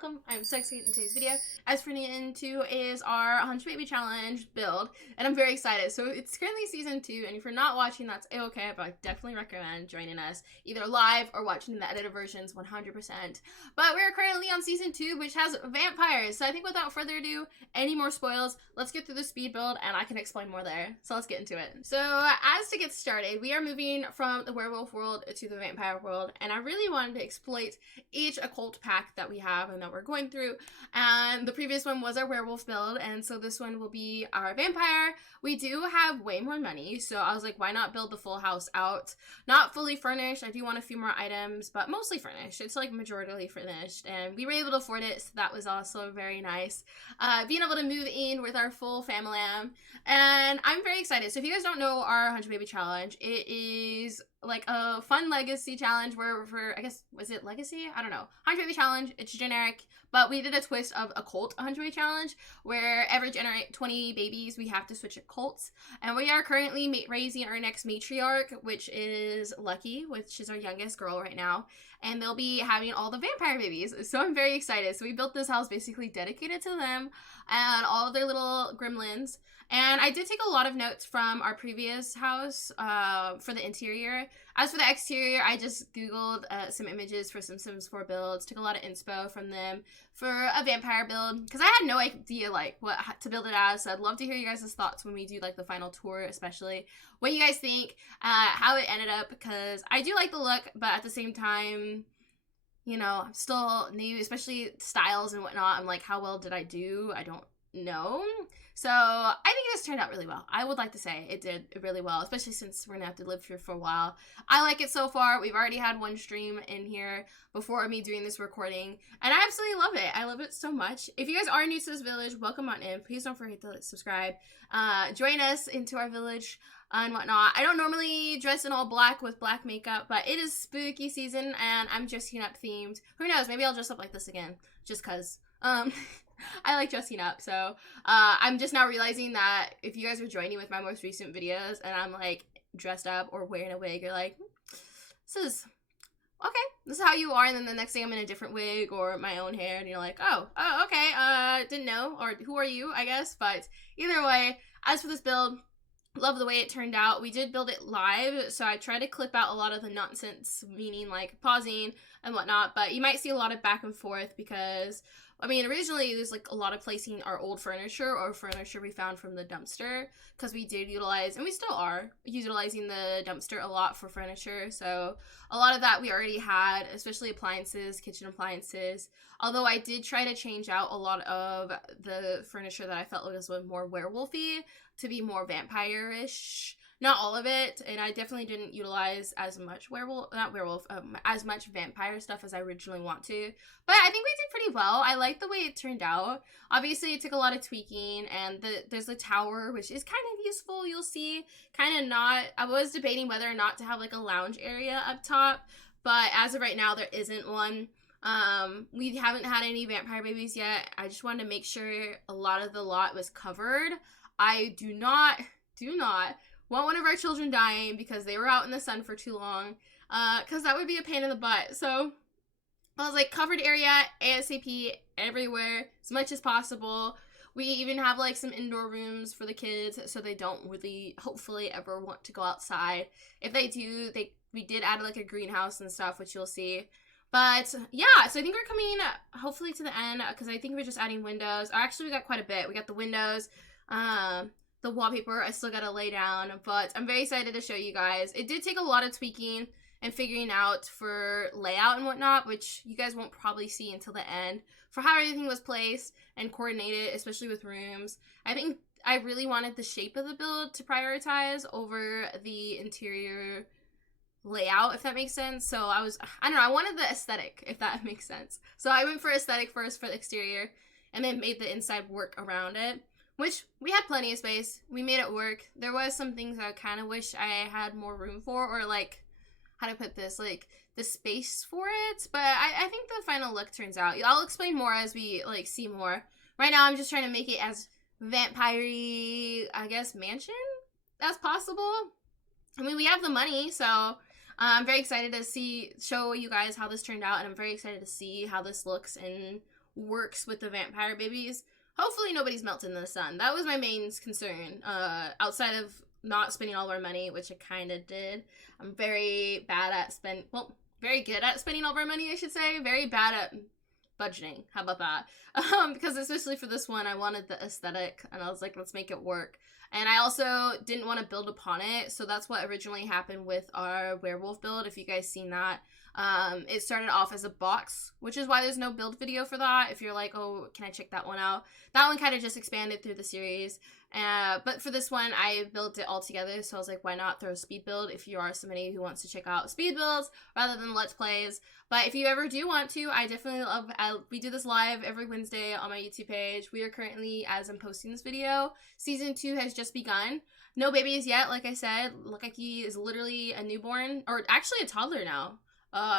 welcome. I'm so excited in today's video. As we're getting into is our 100 Baby Challenge build, and I'm very excited. So it's currently season 2, and if you're not watching, that's a-okay, but I definitely recommend joining us either live or watching the edited versions 100%. But we're currently on season 2, which has vampires. So I think without further ado, any more spoils, let's get through the speed build, and I can explain more there. So let's get into it. So as to get started, we are moving from the werewolf world to the vampire world, and I really wanted to exploit each occult pack that we have and that we're going through. And the previous one was our werewolf build, and so this one will be our vampire. We do have way more money, so I was like, why not build the full house out? Not fully furnished, I do want a few more items, but mostly furnished. It's like majority furnished, and we were able to afford it, so that was also very nice. Being able to move in with our full family, and I'm very excited. So if you guys don't know our 100 Baby Challenge, it is like a fun legacy challenge where for, I guess, was it legacy? I don't know. 100 Baby Challenge, it's generic, but we did a twist of a cult 100 Baby Challenge where every generate 20 babies, we have to switch at cults. And we are currently raising our next matriarch, which is Lucky, which is our youngest girl right now. And they'll be having all the vampire babies. So I'm very excited. So we built this house basically dedicated to them and all of their little gremlins. And I did take a lot of notes from our previous house for the interior. As for the exterior, I just Googled some images for some Sims 4 builds, took a lot of inspo from them for a vampire build, because I had no idea like what to build it as. So I'd love to hear you guys' thoughts when we do like the final tour, especially what you guys think, how it ended up, because I do like the look, but at the same time, you know, I'm still new, especially styles and whatnot. I'm like, how well did I do? I don't know. So I think it has turned out really well. I would like to say it did really well, especially since we're gonna have to live here for a while. I like it so far. We've already had one stream in here before me doing this recording, and I absolutely love it. I love it so much. If you guys are new to this village, welcome on in. Please don't forget to subscribe. Join us into our village and whatnot. I don't normally dress in all black with black makeup, but it is spooky season, and I'm dressing up themed. Who knows? Maybe I'll dress up like this again, just cause. I like dressing up, so I'm just now realizing that if you guys are joining with my most recent videos and I'm like dressed up or wearing a wig, you're like, this is how you are, and then the next thing I'm in a different wig or my own hair, and you're like, oh okay, didn't know, or who are you, I guess. But either way, as for this build, love the way it turned out. We did build it live, so I tried to clip out a lot of the nonsense, meaning like pausing and whatnot, but you might see a lot of back and forth because, I mean, originally it was like a lot of placing our old furniture or furniture we found from the dumpster, because we did utilize, and we still are utilizing the dumpster a lot for furniture. So a lot of that we already had, especially appliances, kitchen appliances. Although I did try to change out a lot of the furniture that I felt was more werewolfy to be more vampire-ish. Not all of it, and I definitely didn't utilize as much as much vampire stuff as I originally want to. But I think we did pretty well. I like the way it turned out. Obviously, it took a lot of tweaking, and there's a tower, which is kind of useful, you'll see. Kind of not. I was debating whether or not to have like a lounge area up top, but as of right now, there isn't one. We haven't had any vampire babies yet. I just wanted to make sure a lot of the lot was covered. I do not want one of our children dying because they were out in the sun for too long, because that would be a pain in the butt. So I was like, covered area ASAP everywhere as much as possible. We even have like some indoor rooms for the kids, so they don't really hopefully ever want to go outside. If they do, we did add like a greenhouse and stuff, which you'll see. But yeah, so I think we're coming hopefully to the end, because I think we're just adding windows. Actually, we got quite a bit. We got the windows, the wallpaper I still gotta lay down, but I'm very excited to show you guys. It did take a lot of tweaking and figuring out for layout and whatnot, which you guys won't probably see until the end, for how everything was placed and coordinated, especially with rooms. I think I really wanted the shape of the build to prioritize over the interior layout, if that makes sense. So I don't know, I wanted the aesthetic, if that makes sense. So I went for aesthetic first for the exterior, and then made the inside work around it, which we had plenty of space. We made it work. There was some things I kind of wish I had more room for, or like, how to put this, like the space for it. But I think the final look turns out. I'll explain more as we like see more. Right now I'm just trying to make it as vampire-y, I guess, mansion as possible. I mean, we have the money, so I'm very excited to show you guys how this turned out, and I'm very excited to see how this looks in works with the vampire babies. Hopefully nobody's melted in the sun. That was my main concern. Outside of not spending all our money, which I kind of did. I'm very bad at very good at spending all of our money, I should say. Very bad at budgeting. How about that? Because especially for this one, I wanted the aesthetic, and I was like, let's make it work. And I also didn't want to build upon it, so that's what originally happened with our werewolf build, if you guys seen that. It started off as a box, which is why there's no build video for that. If you're like, oh, can I check that one out? That one kind of just expanded through the series. But for this one, I built it all together, so I was like, why not throw a speed build if you are somebody who wants to check out speed builds rather than let's plays. But if you ever do want to, I definitely love, we do this live every Wednesday on my YouTube page. We are currently, as I'm posting this video, season 2 has just begun. No babies yet, like I said. Lucky is literally a newborn, or actually a toddler now.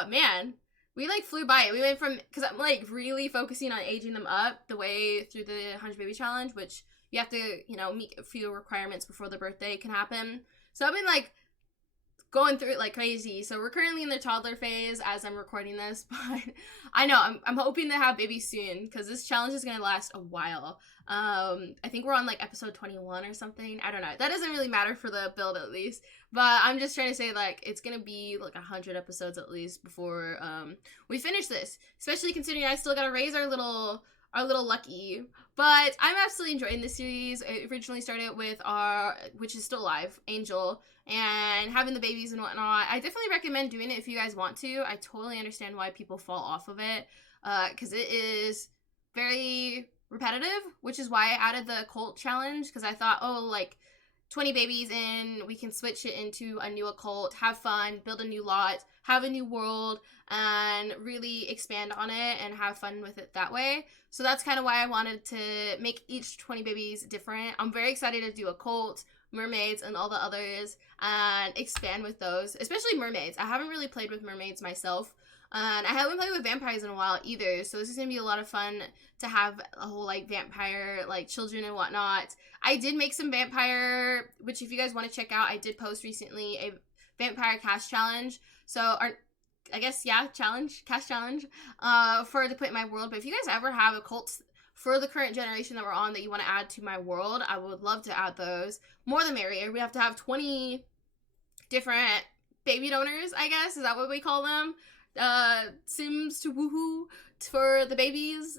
Man, we like flew by it. We went from, because I'm like really focusing on aging them up the way through the 100 Baby Challenge, which you have to, you know, meet a few requirements before the birthday can happen. So I've been like going through it like crazy. So we're currently in the toddler phase as I'm recording this, but I know I'm hoping to have babies soon because this challenge is gonna last a while. I think we're on like episode 21 or something. I don't know. That doesn't really matter for the build at least, but I'm just trying to say like it's gonna be like 100 episodes at least before we finish this. Especially considering I still gotta raise our little Lucky. But I'm absolutely enjoying this series. It originally started with which is still alive, Angel, and having the babies and whatnot. I definitely recommend doing it if you guys want to. I totally understand why people fall off of it, because it is very repetitive, which is why I added the cult challenge, because I thought, oh, like 20 babies in, we can switch it into a new occult, have fun, build a new lot, have a new world, and really expand on it and have fun with it that way. So that's kind of why I wanted to make each 20 babies different. I'm very excited to do occult, mermaids, and all the others, and expand with those, especially mermaids. I haven't really played with mermaids myself, and I haven't played with vampires in a while either, so this is gonna be a lot of fun to have a whole like vampire like children and whatnot. I did make some vampire, which if you guys want to check out, I did post recently a vampire cast challenge. So I guess cast challenge for to put in my world. But if you guys ever have a cult for the current generation that we're on that you want to add to my world, I would love to add those. More the merrier. We have to have 20 different baby donors, I guess. Is that what we call them? Sims to woohoo for the babies.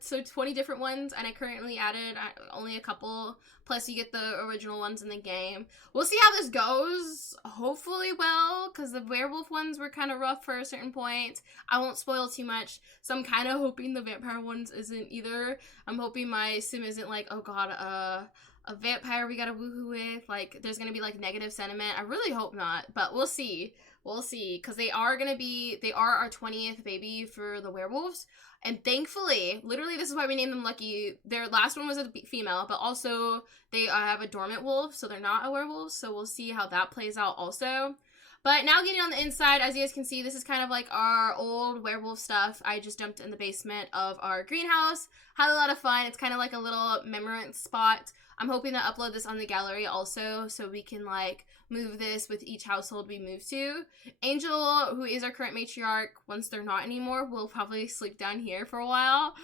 So 20 different ones, and I currently added only a couple. Plus you get the original ones in the game. We'll see how this goes. Hopefully well, because the werewolf ones were kind of rough for a certain point. I won't spoil too much, so I'm kind of hoping the vampire ones isn't either. I'm hoping my sim isn't like, oh god, a vampire we gotta woohoo with. Like, there's gonna be like negative sentiment. I really hope not, but we'll see. We'll see, because they are our 20th baby for the werewolves. And thankfully, literally this is why we named them Lucky. Their last one was a female, but also they have a dormant wolf, so they're not a werewolf. So we'll see how that plays out also. But now getting on the inside, as you guys can see, this is kind of like our old werewolf stuff. I just dumped in the basement of our greenhouse. Had a lot of fun. It's kind of like a little memorance spot. I'm hoping to upload this on the gallery also, so we can like move this with each household we move to. Angel, who is our current matriarch, once they're not anymore, will probably sleep down here for a while,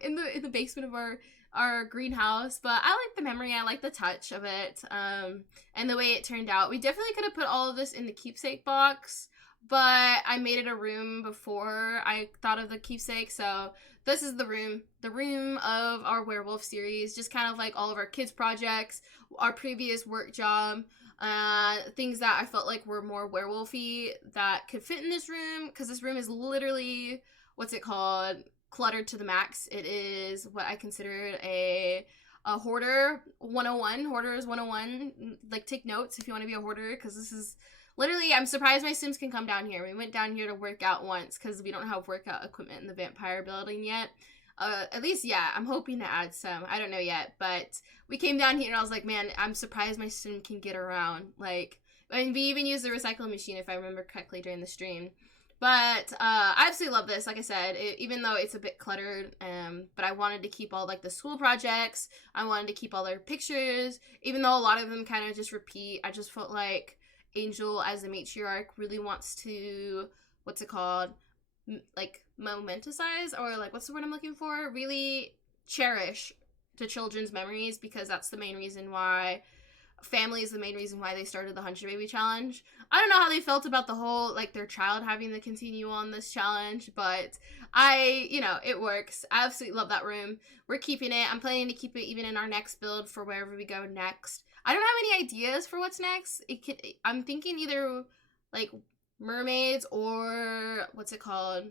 in the basement of our greenhouse. But I like the memory, I like the touch of it, and the way it turned out. We definitely could have put all of this in the keepsake box, but I made it a room before I thought of the keepsake, so this is the room of our werewolf series, just kind of like all of our kids projects, our previous work job, things that I felt like were more werewolfy that could fit in this room, because this room is literally, cluttered to the max. It is what I consider a hoarder 101, hoarders 101, like take notes if you want to be a hoarder, because this is literally, I'm surprised my Sims can come down here. We went down here to work out once because we don't have workout equipment in the vampire building yet. At least, yeah, I'm hoping to add some. I don't know yet, but we came down here and I was like, man, I'm surprised my Sim can get around. Like, and we even used the recycling machine, if I remember correctly, during the stream. But I absolutely love this. Like I said, even though it's a bit cluttered, but I wanted to keep all like the school projects. I wanted to keep all their pictures, even though a lot of them kind of just repeat. I just felt like Angel as a matriarch really wants to, like momenticize, or like what's the word I'm looking for? Really cherish the children's memories, because that's the main reason why family is the main reason why they started the 100 Baby Challenge. I don't know how they felt about the whole, like, their child having to continue on this challenge, but it works. I absolutely love that room. We're keeping it. I'm planning to keep it even in our next build for wherever we go next. I don't have any ideas for what's next. I'm thinking either, like, mermaids or, what's it called?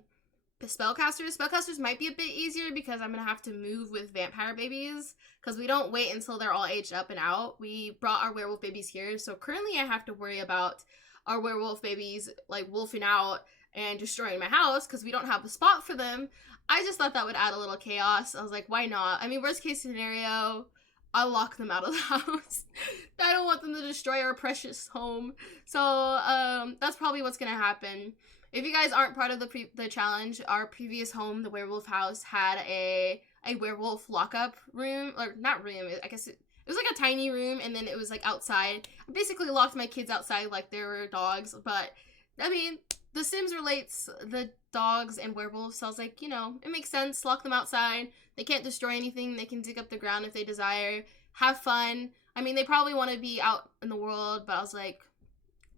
Spellcasters. Spellcasters might be a bit easier because I'm gonna have to move with vampire babies, because we don't wait until they're all aged up and out. We brought our werewolf babies here, so currently I have to worry about our werewolf babies like wolfing out and destroying my house because we don't have a spot for them. I just thought that would add a little chaos. I was like, why not? I mean, worst case scenario, I'll lock them out of the house. I don't want them to destroy our precious home. So that's probably what's gonna happen. If you guys aren't part of the challenge, our previous home, the werewolf house, had a werewolf lockup room, or not room, I guess it was like a tiny room, and then it was like outside. I basically locked my kids outside like they were dogs, but I mean, The Sims relates the dogs and werewolves, so I was like, it makes sense, lock them outside. They can't destroy anything, they can dig up the ground if they desire, have fun. I mean, they probably want to be out in the world, but I was like,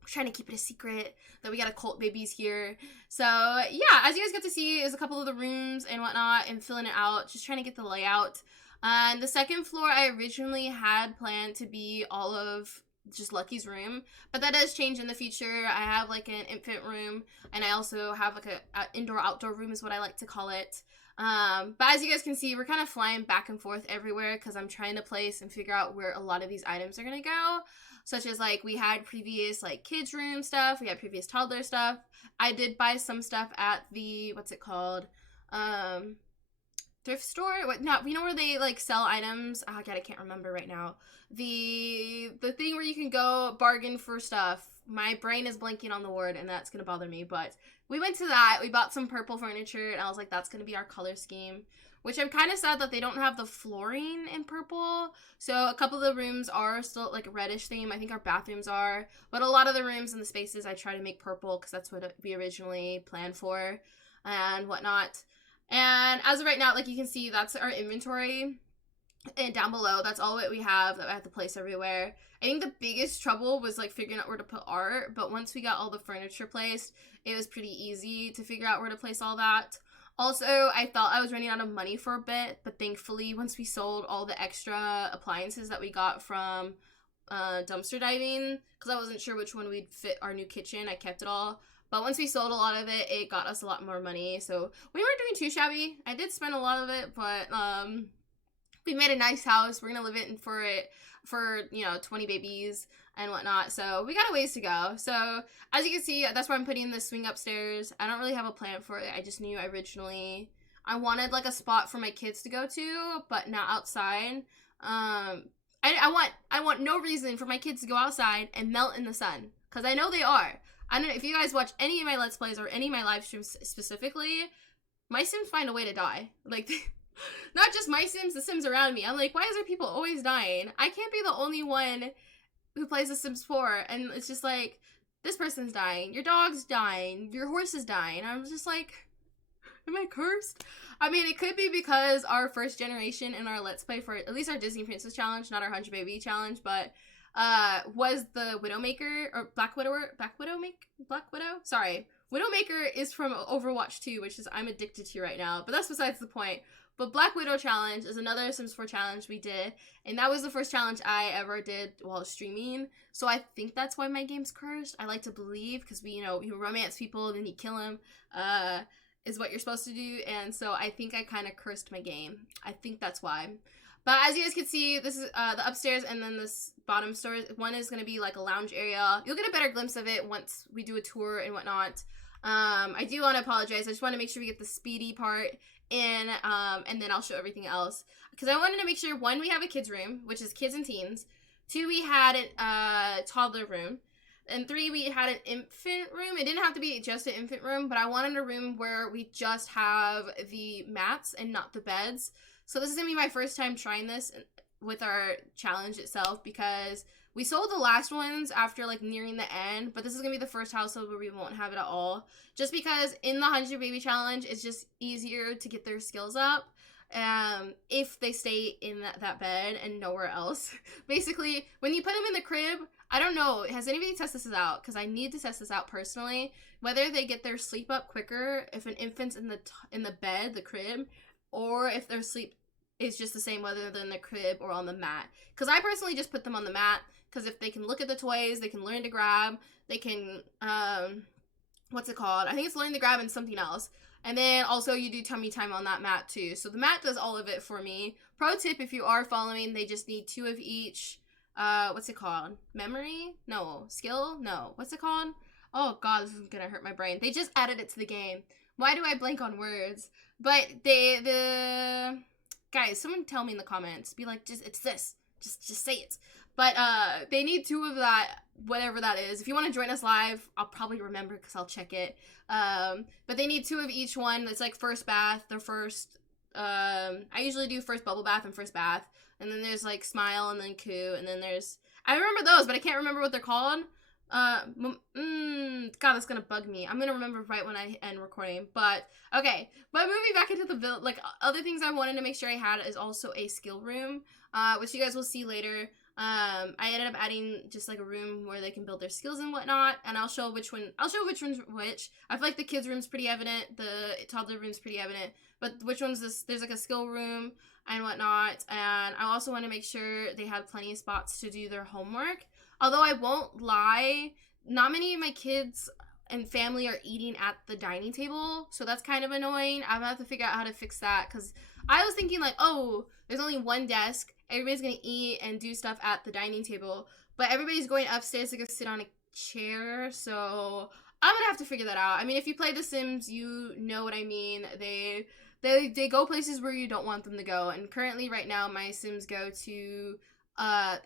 trying to keep it a secret that we got a cult babies here. So yeah, as you guys get to see is a couple of the rooms and whatnot, and filling it out, just trying to get the layout. And the second floor I originally had planned to be all of just Lucky's room, but that does change in the future. I have like an infant room, and I also have like a indoor outdoor room is what I like to call it. But as you guys can see, we're kind of flying back and forth everywhere because I'm trying to place and figure out where a lot of these items are gonna go. Such as, like, we had previous, like, kids' room stuff. We had previous toddler stuff. I did buy some stuff at the, what's it called? Thrift store? You know where they, like, sell items? Oh, God, I can't remember right now. The thing where you can go bargain for stuff. My brain is blanking on the word, and that's going to bother me. But we went to that. We bought some purple furniture, and I was like, that's going to be our color scheme. Which I'm kind of sad that they don't have the flooring in purple. So a couple of the rooms are still like a reddish theme. I think our bathrooms are. But a lot of the rooms and the spaces I try to make purple because that's what we originally planned for and whatnot. And as of right now, like you can see, that's our inventory. And down below, that's all that we have that I have to place everywhere. I think the biggest trouble was like figuring out where to put art. But once we got all the furniture placed, it was pretty easy to figure out where to place all that. Also, I thought I was running out of money for a bit, but thankfully, once we sold all the extra appliances that we got from dumpster diving, because I wasn't sure which one we'd fit our new kitchen, I kept it all. But once we sold a lot of it, it got us a lot more money, so we weren't doing too shabby. I did spend a lot of it, but we made a nice house. We're going to live in for 20 babies and whatnot, so we got a ways to go. So as you can see, that's why I'm putting this swing upstairs. I don't really have a plan for it. I just knew originally I wanted like a spot for my kids to go to, but not outside. I want no reason for my kids to go outside and melt in the sun, because I know they are. I don't know if you guys watch any of my Let's Plays or any of my live streams specifically, my Sims find a way to die. Like, not just my Sims, the Sims around me. I'm like, why is there people always dying? I can't be the only one who plays The Sims 4, and it's just like, this person's dying, your dog's dying, your horse is dying. I'm just like, am I cursed? I mean, it could be because our first generation in our Let's Play for at least our Disney Princess Challenge, not our 100 Baby Challenge, but was the Widowmaker, or Black Widow? Sorry. Widowmaker is from Overwatch 2, which is I'm addicted to right now, but that's besides the point. But Black Widow Challenge is another Sims 4 challenge we did, and that was the first challenge I ever did while streaming, so I think that's why my game's cursed. I like to believe, because you romance people, then you kill them, is what you're supposed to do, and so I think I kind of cursed my game. I think that's why. But as you guys can see, this is the upstairs, and then this bottom store. One is going to be like a lounge area. You'll get a better glimpse of it once we do a tour and whatnot. I do want to apologize. I just want to make sure we get the speedy part in, and then I'll show everything else. Because I wanted to make sure, one, we have a kids room, which is kids and teens. Two, we had a toddler room. And three, we had an infant room. It didn't have to be just an infant room, but I wanted a room where we just have the mats and not the beds. So this is going to be my first time trying this with our challenge itself, because We sold the last ones after like nearing the end, but this is gonna be the first household where we won't have it at all. Just because in the 100 baby challenge, it's just easier to get their skills up if they stay in that bed and nowhere else. Basically, when you put them in the crib, I don't know, has anybody tested this out? Because I need to test this out personally. Whether they get their sleep up quicker if an infant's in the bed, the crib, or if their sleep is just the same whether they're in the crib or on the mat. Because I personally just put them on the mat, because if they can look at the toys, they can learn to grab, they can, what's it called? I think it's learn to grab and something else. And then also you do tummy time on that mat too. So the mat does all of it for me. Pro tip, if you are following, they just need 2 of each. What's it called? Memory? No. Skill? No. What's it called? Oh god, this is gonna hurt my brain. They just added it to the game. Why do I blank on words? But guys, someone tell me in the comments. Be like, it's this. Just say it. But they need 2 of that, whatever that is. If you want to join us live, I'll probably remember because I'll check it. But they need 2 of each one. It's like first bath, their first. I usually do first bubble bath and first bath, and then there's like smile and then coo, and then there's. I remember those, but I can't remember what they're called. God, that's gonna bug me. I'm gonna remember right when I end recording. But okay, but moving back into the like other things I wanted to make sure I had is also a skill room, which you guys will see later. I ended up adding just like a room where they can build their skills and whatnot, and I'll show which one's which. I feel like the kids room's pretty evident, the toddler room's pretty evident, but which one's this? There's like a skill room and whatnot, and I also want to make sure they have plenty of spots to do their homework. Although I won't lie, not many of my kids and family are eating at the dining table, so that's kind of annoying. I'm gonna have to figure out how to fix that, because I was thinking like, oh, there's only one desk, everybody's gonna eat and do stuff at the dining table, but everybody's going upstairs to go sit on a chair, so I'm gonna have to figure that out. I mean, if you play The Sims, you know what I mean. They go places where you don't want them to go, and currently right now my Sims go to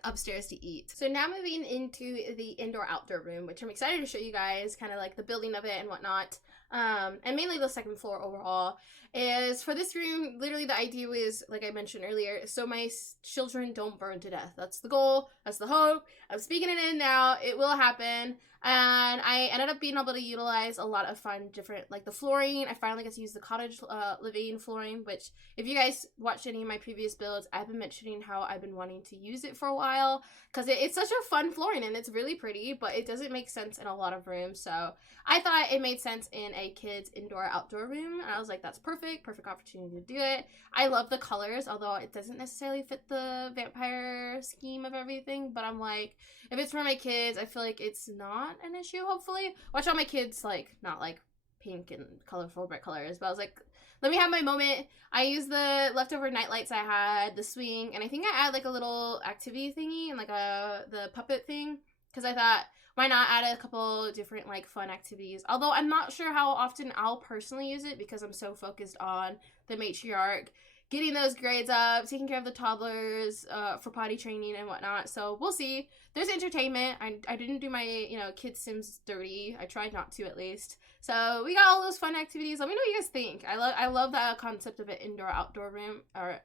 upstairs to eat. So now moving into the indoor-outdoor room, which I'm excited to show you guys, kind of like the building of it and whatnot, and mainly the second floor overall. Is for this room, literally the idea is, like I mentioned earlier, so my children don't burn to death. That's the goal, that's the hope. I'm speaking it in now, it will happen. And I ended up being able to utilize a lot of fun different, like the flooring. I finally got to use the cottage living flooring, which if you guys watched any of my previous builds, I've been mentioning how I've been wanting to use it for a while, because it's such a fun flooring and it's really pretty, but it doesn't make sense in a lot of rooms. So I thought it made sense in a kid's indoor-outdoor room, and I was like, that's perfect opportunity to do it. I love the colors, although it doesn't necessarily fit the vampire scheme of everything, but I'm like, if it's for my kids, I feel like it's not an issue, hopefully. Watch all my kids, like, not like pink and colorful bright colors, but I was like, let me have my moment. I used the leftover night lights I had, the swing, and I think I add like a little activity thingy and like the puppet thing, because I thought, why not add a couple different like fun activities? Although I'm not sure how often I'll personally use it, because I'm so focused on the matriarch, getting those grades up, taking care of the toddlers for potty training and whatnot. So we'll see. There's entertainment. I didn't do my, kid Sims dirty. I tried not to, at least. So we got all those fun activities. Let me know what you guys think. I love that concept of an indoor-outdoor room, or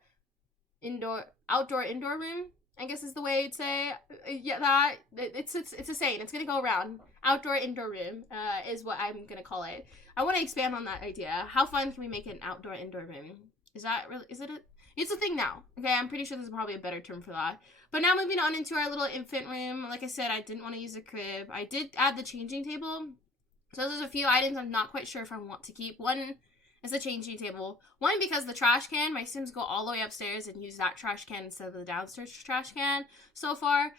outdoor-indoor room, I guess is the way I'd say. Yeah, that it's a saying. It's gonna go around. Outdoor-indoor room is what I'm gonna call it. I want to expand on that idea. How fun can we make an outdoor-indoor room? Is it it's a thing now. Okay, I'm pretty sure there's probably a better term for that. But now moving on into our little infant room. Like I said, I didn't want to use a crib. I did add the changing table. So there's a few items I'm not quite sure if I want to keep. One is the changing table. One, because the trash can, my Sims go all the way upstairs and use that trash can instead of the downstairs trash can so far.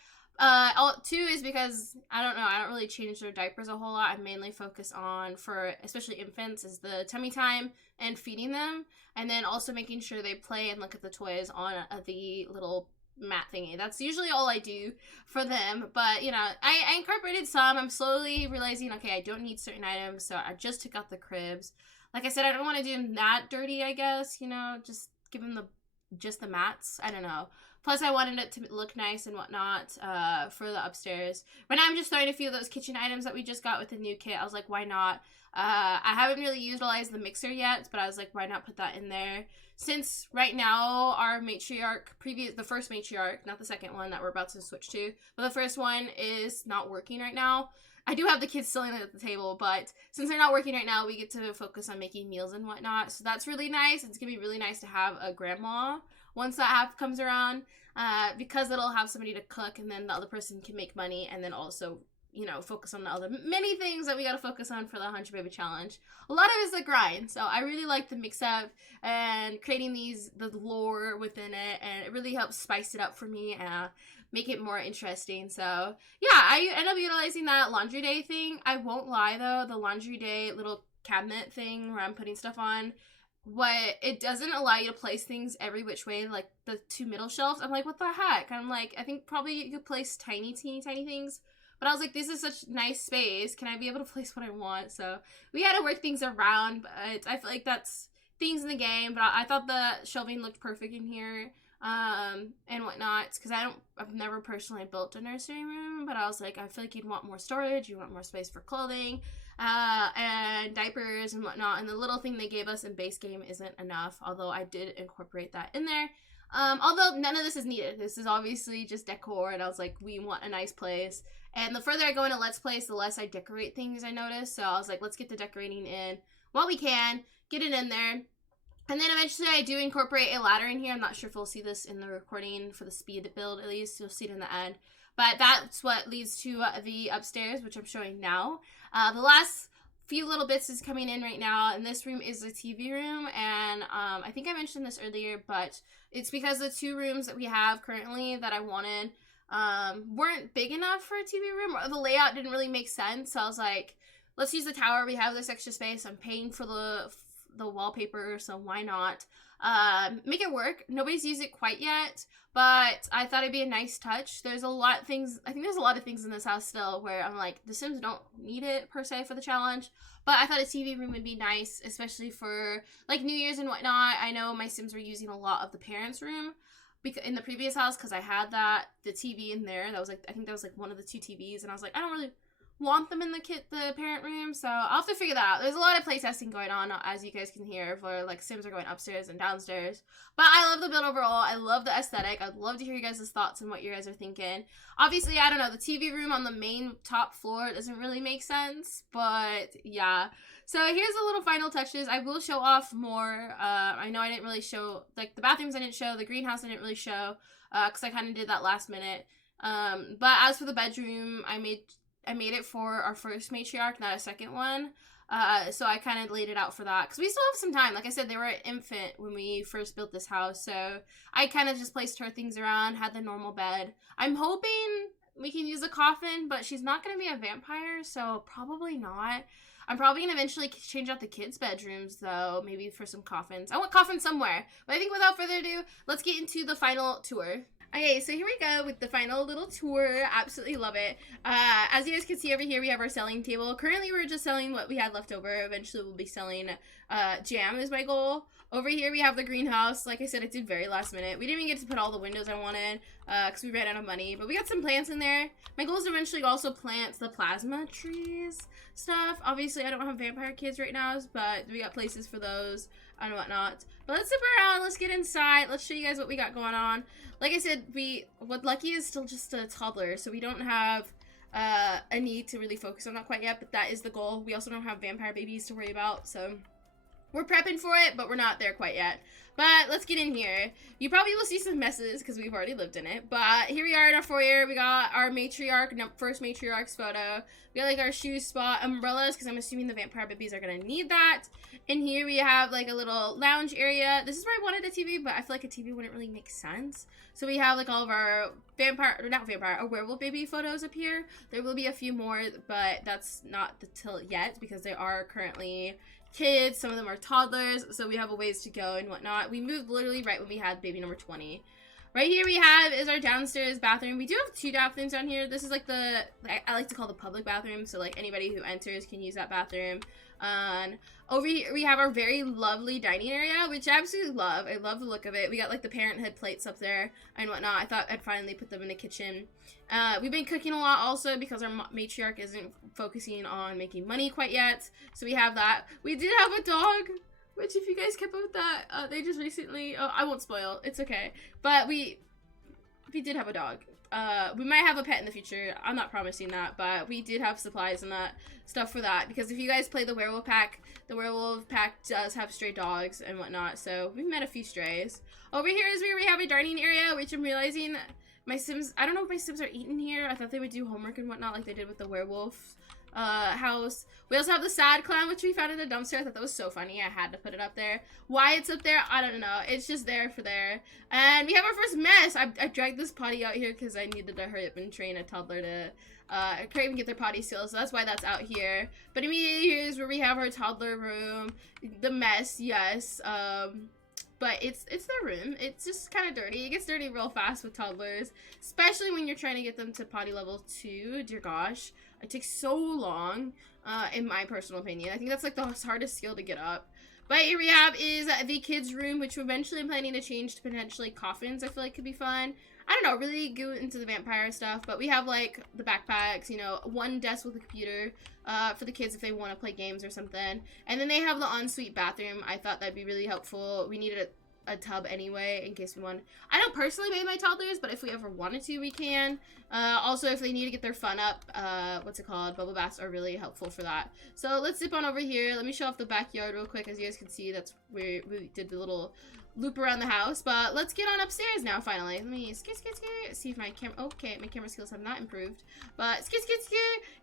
Two is because, I don't know, I don't really change their diapers a whole lot. I'm mainly focused on, for especially infants, is the tummy time and feeding them, and then also making sure they play and look at the toys on the little mat thingy. That's usually all I do for them, but I incorporated some. I'm slowly realizing, okay, I don't need certain items, so I just took out the cribs. Like I said, I don't want to do them that dirty, I guess, just give them just the mats. I don't know. Plus, I wanted it to look nice and whatnot for the upstairs. Right now, I'm just throwing a few of those kitchen items that we just got with the new kit. I was like, why not? I haven't really utilized the mixer yet, but I was like, why not put that in there? Since right now our matriarch, the first matriarch, not the second one that we're about to switch to, but the first one is not working right now. I do have the kids still in at the table, but since they're not working right now, we get to focus on making meals and whatnot. So that's really nice. It's gonna be really nice to have a grandma once that half comes around, because it'll have somebody to cook, and then the other person can make money, and then also, you know, focus on the other many things that we gotta focus on for the 100 Baby Challenge. A lot of it is the grind, so I really like the mix-up and creating the lore within it, and it really helps spice it up for me and make it more interesting. So yeah, I end up utilizing that laundry day thing. I won't lie though, the laundry day little cabinet thing where I'm putting stuff on, it doesn't allow you to place things every which way, like the two middle shelves. I'm like, what the heck? I'm like, I think probably you could place teeny tiny things, but I was like, this is such nice space, can I be able to place what I want? So we had to work things around, but I feel like that's things in the game. But I thought the shelving looked perfect in here, and whatnot, because I've never personally built a nursery room, but I was like, I feel like you'd want more storage, you want more space for clothing, and diapers and whatnot, and the little thing they gave us in base game isn't enough, although I did incorporate that in there. Although none of this is needed. This is obviously just decor, and I was like, we want a nice place. And the further I go into Let's Plays, the less I decorate things, I noticed. So I was like, let's get the decorating in while we can, get it in there. And then eventually I do incorporate a ladder in here. I'm not sure if we'll see this in the recording for the speed build, at least. You'll see it in the end. But that's what leads to the upstairs, which I'm showing now. The last few little bits is coming in right now, and this room is the TV room. And I think I mentioned this earlier, but it's because the two rooms that we have currently that I wanted weren't big enough for a TV room, or the layout didn't really make sense. So I was like, let's use the tower. We have this extra space. I'm paying for the wallpaper, so why not make it work? Nobody's used it quite yet, but I thought it'd be a nice touch. I think there's a lot of things in this house still where I'm like, the Sims don't need it per se for the challenge, but I thought a TV room would be nice, especially for like New Year's and whatnot. I know my Sims were using a lot of the parents' room in the previous house because I had the TV in there. That was like, I think that was like one of the two TVs, and I was like, I don't really want them in the parent room, so I'll have to figure that out. There's a lot of playtesting going on, as you guys can hear, for like Sims are going upstairs and downstairs. But I love the build overall. I love the aesthetic. I'd love to hear you guys' thoughts and what you guys are thinking. Obviously, I don't know, the TV room on the main top floor doesn't really make sense, but yeah. So here's the little final touches. I will show off more. I know I didn't really show, like the bathrooms I didn't show, the greenhouse I didn't really show, because I kind of did that last minute. But as for the bedroom, I made it for our first matriarch, not a second one. So I kind of laid it out for that, because we still have some time. Like I said, they were an infant when we first built this house, so I kind of just placed her things around, had the normal bed. I'm hoping we can use a coffin, but she's not going to be a vampire, so probably not. I'm probably going to eventually change out the kids' bedrooms, though, maybe for some coffins. I want coffins somewhere. But I think without further ado, let's get into the final tour. Okay, so here we go with the final little tour. Absolutely love it. As you guys can see over here, we have our selling table. Currently, we're just selling what we had left over. Eventually, we'll be selling jam is my goal. Over here, we have the greenhouse. Like I said, I did very last minute. We didn't even get to put all the windows I wanted because we ran out of money. But we got some plants in there. My goal is to eventually also plant the plasma trees stuff. Obviously, I don't have vampire kids right now, but we got places for those and whatnot. But let's zip around. Let's get inside. Let's show you guys what we got going on. Like I said, what Lucky is still just a toddler, so we don't have a need to really focus on that quite yet, but that is the goal. We also don't have vampire babies to worry about, so we're prepping for it, but we're not there quite yet. But let's get in here. You probably will see some messes because we've already lived in it. But here we are in our foyer. We got our first matriarch's photo. We got like our shoe spot, umbrellas, because I'm assuming the vampire babies are going to need that. And here we have like a little lounge area. This is where I wanted a TV, but I feel like a TV wouldn't really make sense. So we have like all of our our werewolf baby photos up here. There will be a few more, but that's not the till yet because they are currently kids. Some of them are toddlers, so we have a ways to go and whatnot. We moved literally right when we had baby number 20. Right here we have is our downstairs bathroom. We do have two bathrooms down here. This is like I like to call the public bathroom, so like anybody who enters can use that bathroom. And over here we have our very lovely dining area, which I absolutely love. I love the look of it. We got like the parenthood plates up there and whatnot. I thought I'd finally put them in the kitchen. We've been cooking a lot also because our matriarch isn't focusing on making money quite yet. So we have that. We did have a dog, which if you guys kept up with that, they just recently, I won't spoil, it's okay. But we did have a dog. We might have a pet in the future. I'm not promising that, but we did have supplies and that stuff for that. Because if you guys play the werewolf pack does have stray dogs and whatnot. So we met a few strays. Over here is where we have a dining area, which I'm realizing my Sims, I don't know if my Sims are eating here. I thought they would do homework and whatnot like they did with the werewolf house. We also have the sad clown, which we found in a dumpster. I thought that was so funny. I had to put it up there. Why it's up there, I don't know. It's just there for there. And we have our first mess. I dragged this potty out here because I needed to hurry up and train a toddler to even get their potty skills, so that's why that's out here. But immediately here's where we have our toddler room. The mess, yes. But it's their room. It's just kind of dirty. It gets dirty real fast with toddlers, especially when you're trying to get them to potty level 2. Dear gosh, it takes so long, in my personal opinion. I think that's like the hardest skill to get up. But here we have is the kids' room, which we're eventually planning to change to potentially coffins. I feel like could be fun. I don't know, really go into the vampire stuff, but we have like the backpacks, you know, one desk with a computer for the kids if they want to play games or something. And then they have the ensuite bathroom. I thought that'd be really helpful. We needed a tub anyway in case we want. I don't personally bathe my toddlers, but if we ever wanted to, we can. Also, if they need to get their fun up, what's it called? Bubble baths are really helpful for that. So let's zip on over here. Let me show off the backyard real quick. As you guys can see, that's where we did the little loop around the house. But let's get on upstairs now, finally. Let me see if my camera, okay, my camera skills have not improved. But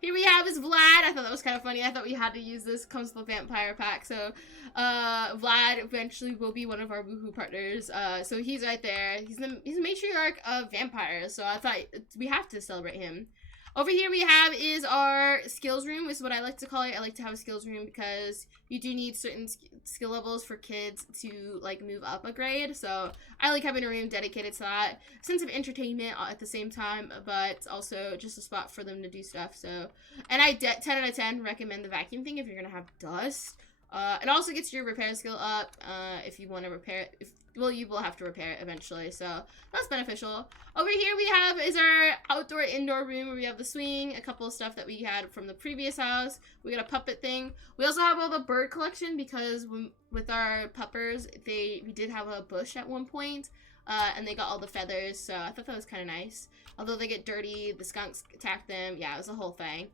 here we have is Vlad. I thought that was kind of funny. I thought we had to use this. Comes with the vampire pack. So Vlad eventually will be one of our woohoo partners. So he's right there. He's the matriarch of vampires. So I thought we have to celebrate him. Over here we have is our skills room, is what I like to call it. I like to have a skills room because you do need certain skill levels for kids to like move up a grade. So I like having a room dedicated to that. Sense of entertainment at the same time, but also just a spot for them to do stuff. So, and I 10 out of 10 recommend the vacuum thing if you're gonna have dust. It also gets your repair skill up if you want to repair it. Well, you will have to repair it eventually, so that's beneficial. Over here we have is our outdoor indoor room where we have the swing, a couple of stuff that we had from the previous house. We got a puppet thing. We also have all the bird collection because with our puppers, we did have a bush at one point, and they got all the feathers, so I thought that was kind of nice. Although they get dirty, the skunks attack them. Yeah, it was a whole thing.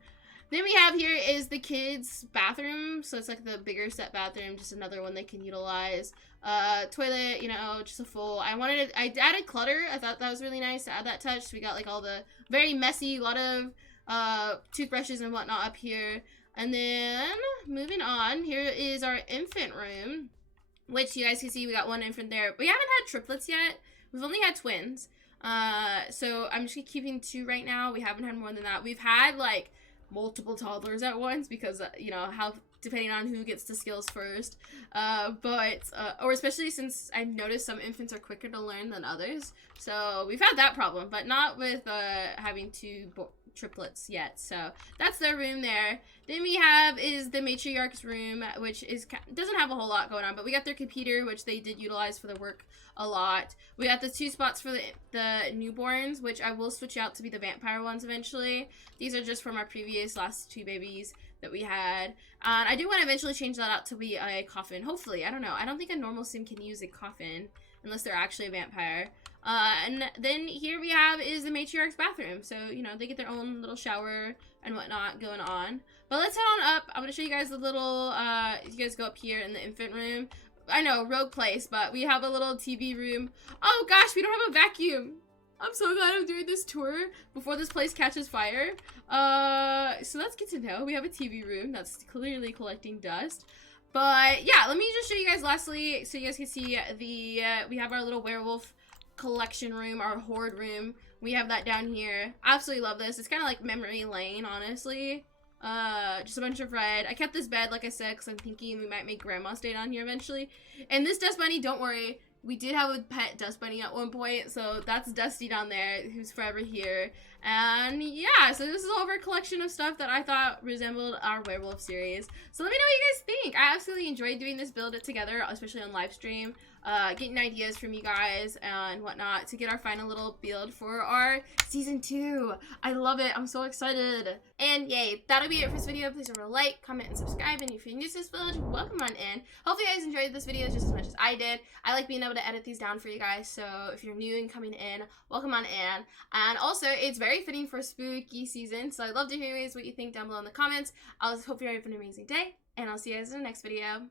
Then we have here is the kids' bathroom. So it's like the bigger set bathroom, just another one they can utilize. Toilet, you know, just a full. I added clutter. I thought that was really nice to add that touch. So we got like all the very messy, lot of toothbrushes and whatnot up here. And then moving on, here is our infant room, which you guys can see we got one infant there. We haven't had triplets yet. We've only had twins. So I'm just keeping 2 right now. We haven't had more than that. We've had like multiple toddlers at once because you know how depending on who gets the skills first, or especially since I've noticed some infants are quicker to learn than others, so we've had that problem, but not with having 2 triplets yet. So that's their room there. Then we have is the matriarch's room, which doesn't have a whole lot going on, but we got their computer, which they did utilize for their work a lot. We got the 2 spots for the newborns, which I will switch out to be the vampire ones eventually. These are just from our previous last 2 babies that we had. I do want to eventually change that out to be a coffin. Hopefully, I don't know. I don't think a normal sim can use a coffin unless they're actually a vampire. And then here we have is the matriarch's bathroom. So, you know, they get their own little shower and whatnot going on. But let's head on up. I'm going to show you guys the little, you guys go up here in the infant room. I know, rogue place, but we have a little TV room. Oh gosh, we don't have a vacuum. I'm so glad I'm doing this tour before this place catches fire. So that's good to know. We have a TV room that's clearly collecting dust. But yeah, let me just show you guys lastly so you guys can see we have our little werewolf collection room, our horde room. We have that down here. Absolutely love this. It's kind of like memory lane, honestly. Just a bunch of red. I kept this bed, like I said, because I'm thinking we might make grandma stay down here eventually. And this dust bunny, don't worry, We did have a pet dust bunny at one point, so that's Dusty down there, who's forever here. And yeah, so this is all of our collection of stuff that I thought resembled our werewolf series. So let me know what you guys think. I absolutely enjoyed doing this build together, especially on live stream. Getting ideas from you guys and whatnot to get our final little build for our season 2. I love it. I'm so excited. And yay, that'll be it for this video. Please remember to like, comment, and subscribe. And if you're new to this village, welcome on in. Hopefully you guys enjoyed this video just as much as I did. I like being able to edit these down for you guys. So if you're new and coming in, welcome on in. And also, it's very fitting for spooky season. So I'd love to hear what you think down below in the comments. I hope you're having an amazing day. And I'll see you guys in the next video.